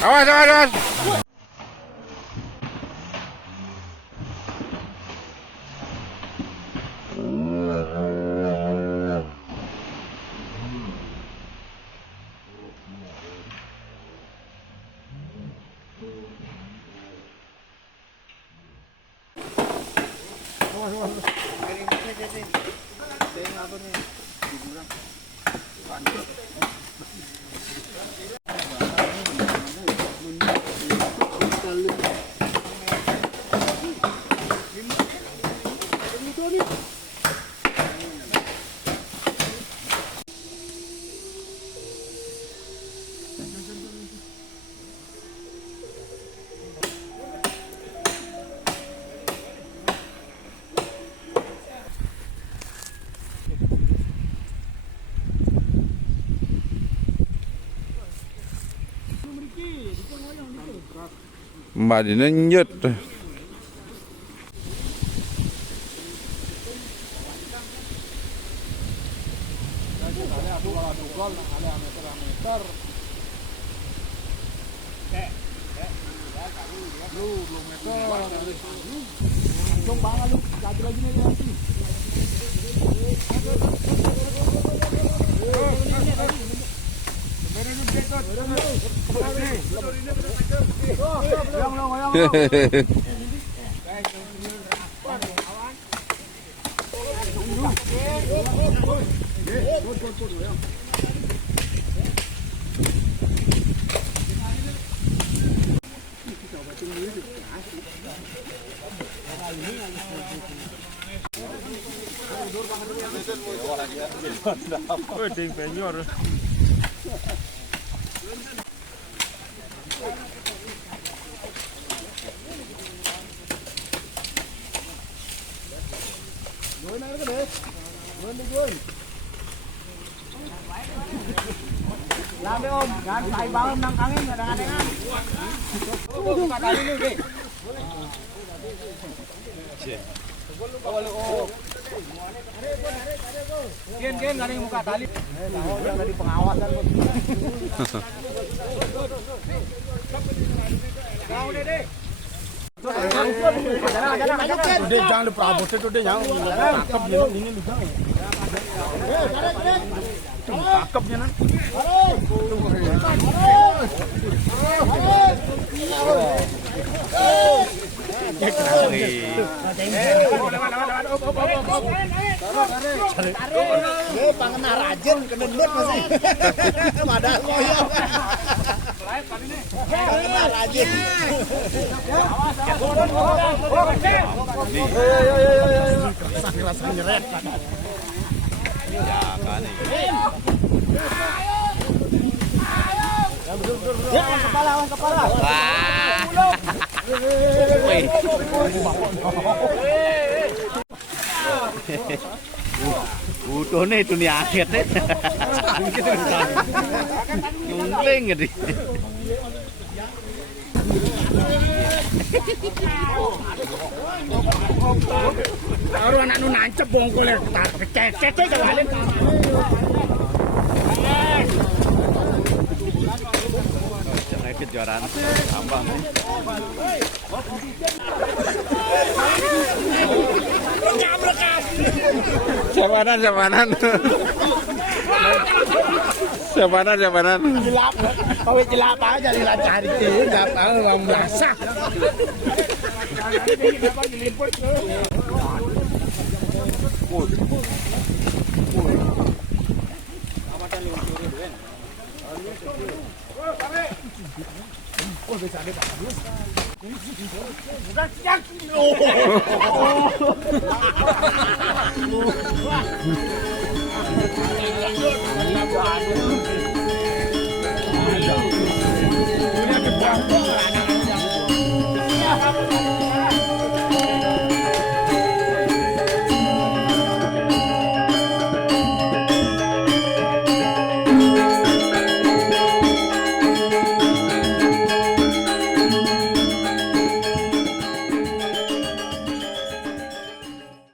Awas, awas, awas. Mbak ini nyet. Làm đi ôm, gạt tay vào ôm nằm căng em là đang ăn. Buka tali dulu deh. Gen nggak ada yang buka tali. Yang di pengawasan. Kau deh. Udah jangan lupa abot itu deh yang cakep ini lupa. Cakepnya nan. Pangenah rajin kedendut masih. Padahal koyo. Pangenah rajin. Rasa nyeret. Ya kan ini. Ya, kepala. Wah. Udah nih dunia akhir deh. Nyungkling gitu. Baru anak nu nancep bongkolnya, cecet jawalin. Jangan kejuaraan tambang nih. Siapanan. Kau jelap aja dilancar itu, nggak merasa. Oh, bisa ada Pak. Bukan siang. Oh.